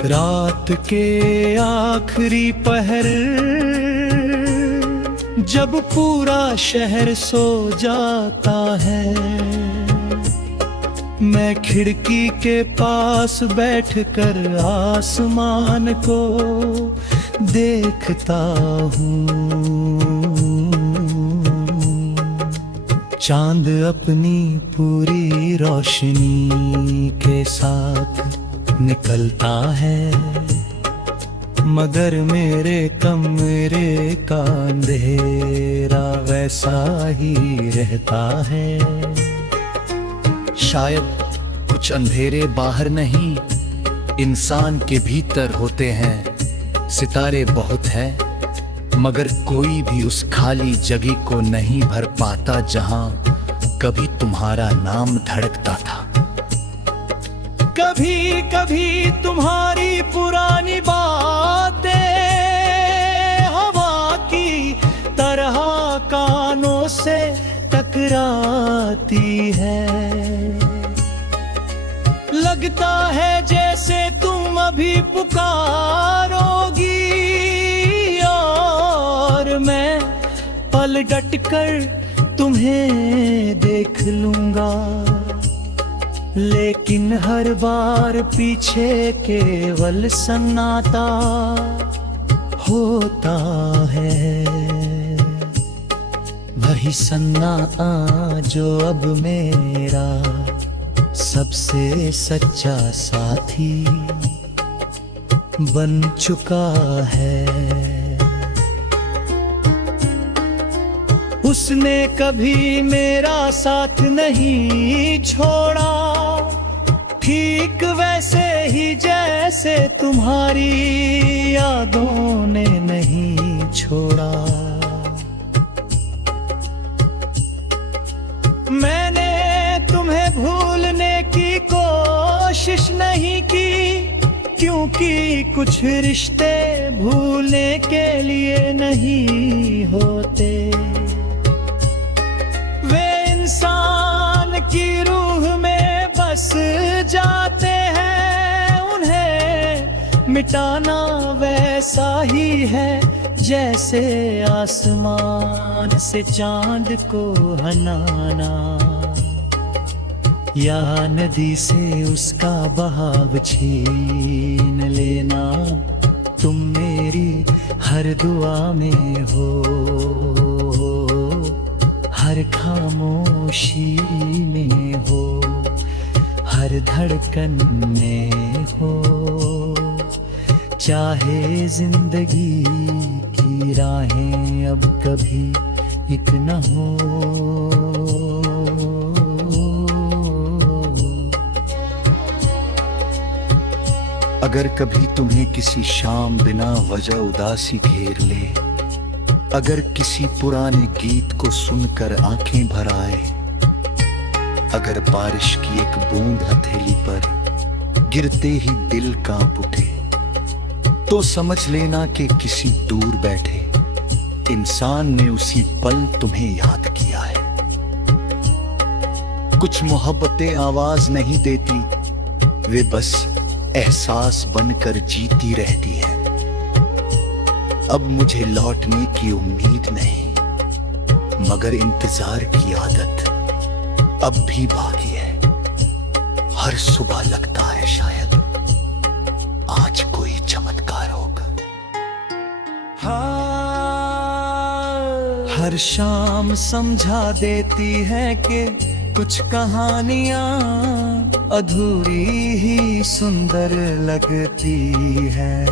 रात के आखिरी पहर जब पूरा शहर सो जाता है, मैं खिड़की के पास बैठकर आसमान को देखता हूँ। चांद अपनी पूरी रोशनी के साथ निकलता है, मगर मेरे कमरे का अंधेरा वैसा ही रहता है। शायद कुछ अंधेरे बाहर नहीं, इंसान के भीतर होते हैं। सितारे बहुत हैं, मगर कोई भी उस खाली जगह को नहीं भर पाता जहां कभी तुम्हारा नाम धड़कता था। कभी कभी तुम्हारी पुरानी बातें हवा की तरह कानों से टकराती है। लगता है जैसे तुम अभी पुकारोगी और मैं पल डट कर तुम्हें देख लूंगा, लेकिन हर बार पीछे केवल सन्नाटा होता है। वही सन्नाटा जो अब मेरा सबसे सच्चा साथी बन चुका है। उसने कभी मेरा साथ नहीं छोड़ा, ठीक वैसे ही जैसे तुम्हारी यादों ने नहीं छोड़ा। मैंने तुम्हें भूलने की कोशिश नहीं की, क्योंकि कुछ रिश्ते भूलने के लिए नहीं होते। वे इंसान की रूह में बस जाते हैं, उन्हें मिटाना वैसा ही है जैसे आसमान से चांद को हनाना, या नदी से उसका बहाव छीन लेना। तुम मेरी हर दुआ में हो, हर खामोशी में हो, हर धड़कन में हो। चाहे जिंदगी की राहें अब कभी एक न हो। अगर कभी तुम्हें किसी शाम बिना वजह उदासी घेर ले, अगर किसी पुराने गीत को सुनकर आंखें भर आए, अगर बारिश की एक बूंद हथेली पर गिरते ही दिल कांप उठे, तो समझ लेना कि किसी दूर बैठे इंसान ने उसी पल तुम्हें याद किया है। कुछ मोहब्बतें आवाज नहीं देती, वे बस एहसास बनकर जीती रहती है। अब मुझे लौटने की उम्मीद नहीं, मगर इंतजार की आदत अब भी बाकी है। हर सुबह लगता है शायद आज कोई चमत्कार होगा। हर शाम समझा देती है कि कुछ कहानियां अधूरी ही सुंदर लगती है।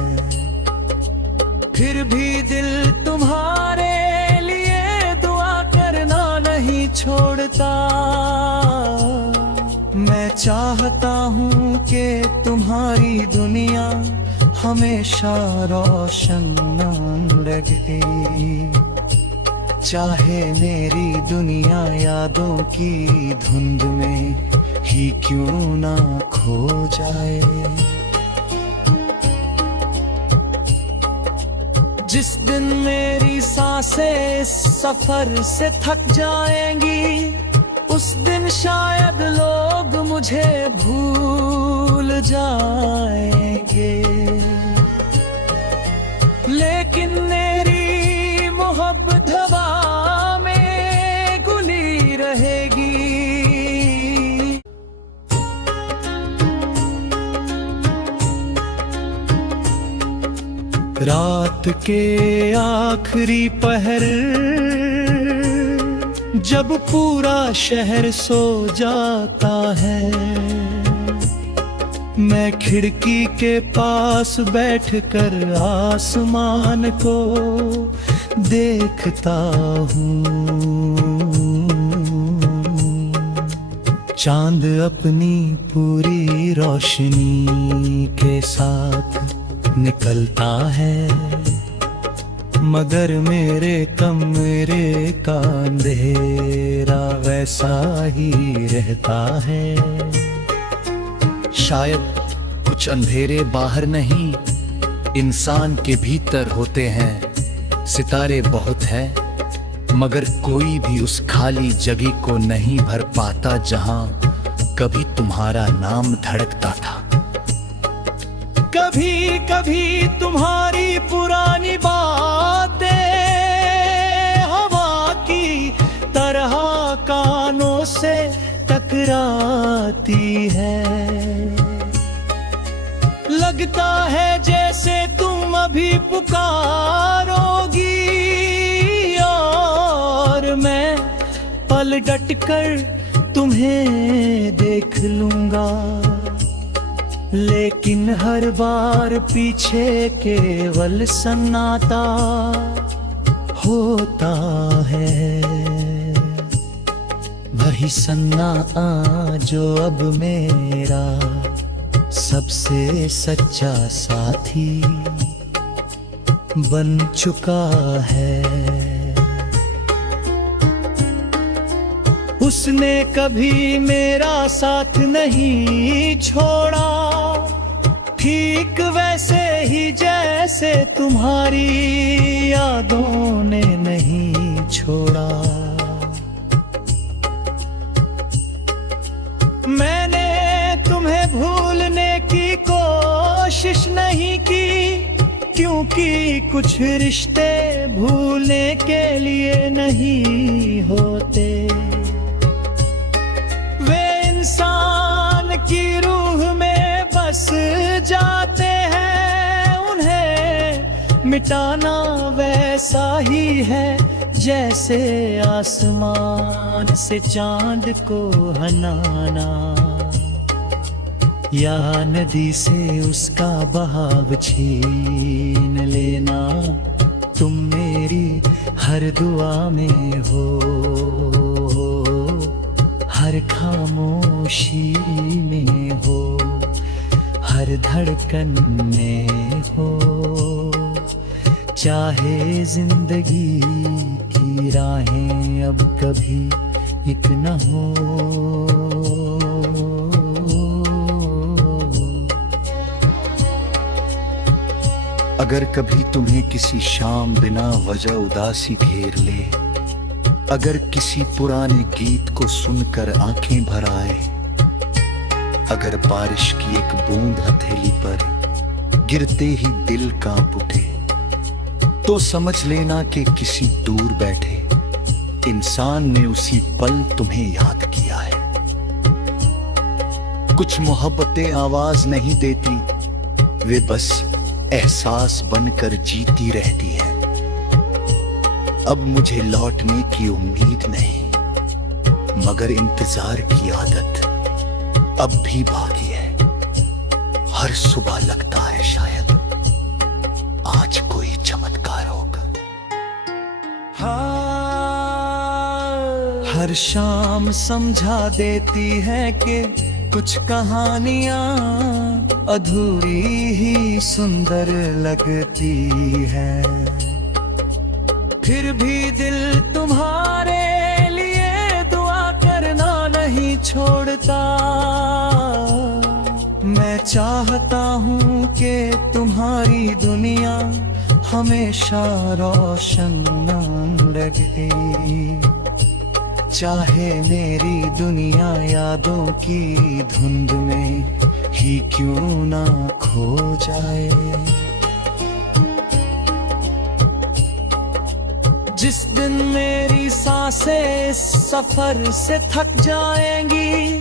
फिर भी दिल तुम्हारे लिए दुआ करना नहीं छोड़ता। मैं चाहता हूँ कि तुम्हारी दुनिया हमेशा रोशन लगे, चाहे मेरी दुनिया यादों की धुंध में ही क्यों ना खो जाए। जिस दिन मेरी सांसें इस सफर से थक जाएंगी, उस दिन शायद लोग मुझे भूल जाएंगे। रहेगी। रात के आखिरी पहर जब पूरा शहर सो जाता है, मैं खिड़की के पास बैठकर आसमान को देखता हूँ। चांद अपनी पूरी रोशनी के साथ निकलता है, मगर मेरे कमरे का अंधेरा वैसा ही रहता है। शायद कुछ अंधेरे बाहर नहीं, इंसान के भीतर होते हैं। सितारे बहुत हैं, मगर कोई भी उस खाली जगह को नहीं भर पाता जहां कभी तुम्हारा नाम धड़कता था। कभी कभी तुम्हारी पुरानी बातें हवा की तरह कानों से टकराती है। लगता है जैसे तुम अभी पुकारोगी और मैं पल डट कर तुम्हें देख लूंगा, लेकिन हर बार पीछे केवल सन्नाटा होता है। वही सन्नाटा जो अब मेरा सबसे सच्चा साथी बन चुका है। उसने कभी मेरा साथ नहीं छोड़ा, ठीक वैसे ही जैसे तुम्हारी यादों ने नहीं छोड़ा। मैंने तुम्हें भूलने की कोशिश नहीं की, क्योंकि कुछ रिश्ते भूलने के लिए नहीं होते। वे इंसान की रूह में बस जाते हैं, उन्हें मिटाना वैसा ही है जैसे आसमान से चांद को हनाना, या नदी से उसका बहाव छीन लेना। तुम मेरी हर दुआ में हो, हर खामोशी में हो, हर धड़कन में हो। चाहे जिंदगी की राहें अब कभी एक न हो। अगर कभी तुम्हें किसी शाम बिना वजह उदासी घेर ले, अगर किसी पुराने गीत को सुनकर आंखें भर आए, अगर बारिश की एक बूंद हथेली पर गिरते ही दिल कांप उठे, तो समझ लेना कि किसी दूर बैठे इंसान ने उसी पल तुम्हें याद किया है। कुछ मोहब्बतें आवाज नहीं देती, वे बस एहसास बनकर जीती रहती है। अब मुझे लौटने की उम्मीद नहीं, मगर इंतजार की आदत अब भी बाकी है। हर सुबह लगता है शायद आज कोई चमत्कार होगा। हर शाम समझा देती है कि कुछ कहानियां अधूरी ही सुंदर लगती है। फिर भी दिल तुम्हारे लिए दुआ करना नहीं छोड़ता। मैं चाहता हूँ कि तुम्हारी दुनिया हमेशा रोशन लगे, चाहे मेरी दुनिया यादों की धुंध में ही क्यों ना खो जाए। जिस दिन मेरी सांसें इस सफर से थक जाएंगी,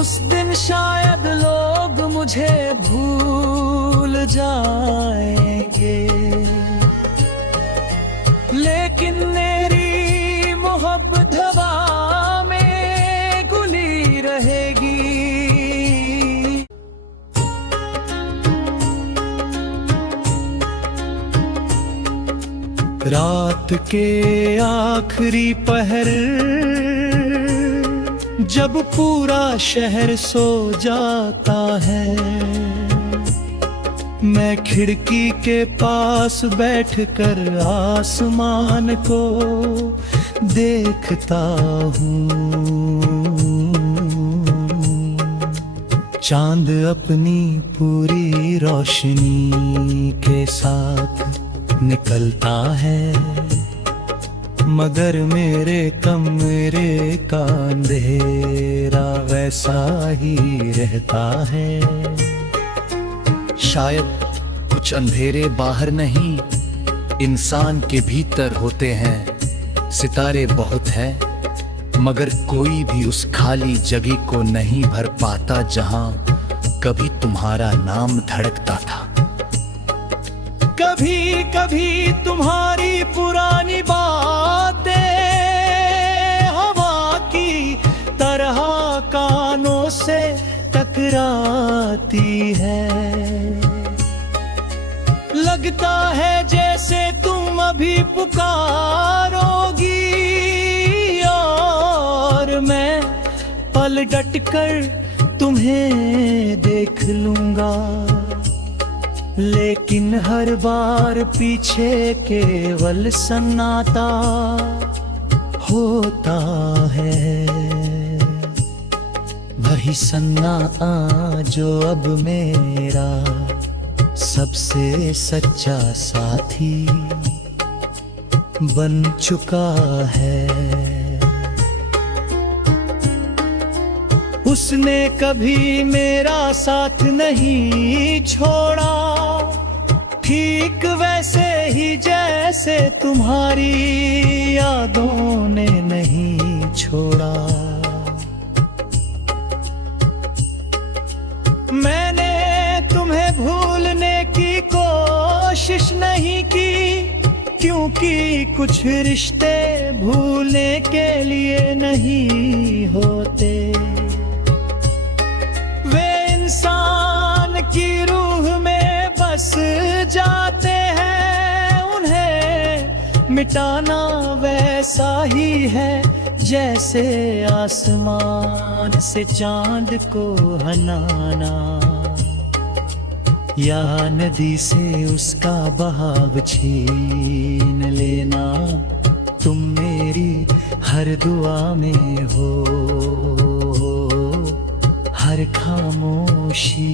उस दिन शायद लोग मुझे भूल जाएंगे। लेकिन मेरी मोहब्बत हवा में घुली रहेगी। रात के आखिरी पहर जब पूरा शहर सो जाता है, मैं खिड़की के पास बैठकर आसमान को देखता हूँ। चांद अपनी पूरी रोशनी के साथ निकलता है, मगर मेरे कमरे का अंधेरा वैसा ही रहता है। शायद कुछ अंधेरे बाहर नहीं, इंसान के भीतर होते हैं। सितारे बहुत हैं, मगर कोई भी उस खाली जगह को नहीं भर पाता जहां कभी तुम्हारा नाम धड़कता था। कभी कभी तुम्हारी पुरानी बातें हवा की तरह कानों से टकराती है। लगता है जैसे तुम अभी पुकारोगी और मैं पलट कर तुम्हें देख लूंगा। लेकिन हर बार पीछे केवल सन्नाटा होता है, वही सन्नाटा जो अब मेरा सबसे सच्चा साथी बन चुका है। उसने कभी मेरा साथ नहीं छोड़ा, ठीक वैसे ही जैसे तुम्हारी यादों ने नहीं छोड़ा। मैंने तुम्हें भूलने की कोशिश नहीं की, क्योंकि कुछ रिश्ते भूलने के लिए नहीं होते। इंसान की रूह में बस जाते हैं, उन्हें मिटाना वैसा ही है जैसे आसमान से चांद को हनाना, या नदी से उसका बहाव छीन लेना। तुम मेरी हर दुआ में हो, हर खामोशी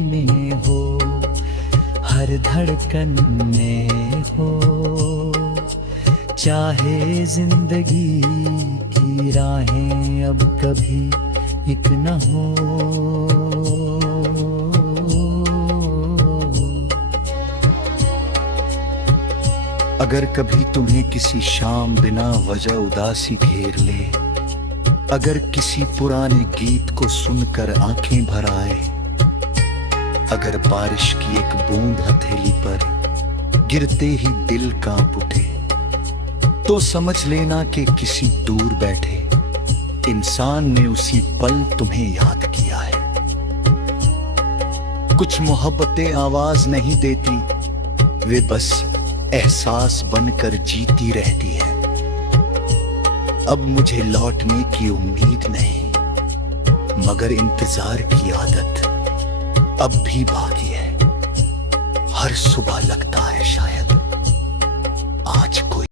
में हो, हर धड़कन में हो। चाहे जिंदगी की राहें अब कभी एक न हो। अगर कभी तुम्हें किसी शाम बिना वजह उदासी घेर ले, अगर किसी पुराने गीत को सुनकर आंखें भर आए, अगर बारिश की एक बूंद हथेली पर गिरते ही दिल कांप उठे, तो समझ लेना कि किसी दूर बैठे इंसान ने उसी पल तुम्हें याद किया है। कुछ मोहब्बतें आवाज नहीं देती, वे बस एहसास बनकर जीती रहती है। अब मुझे लौटने की उम्मीद नहीं, मगर इंतजार की आदत अब भी बाकी है। हर सुबह लगता है शायद आज कोई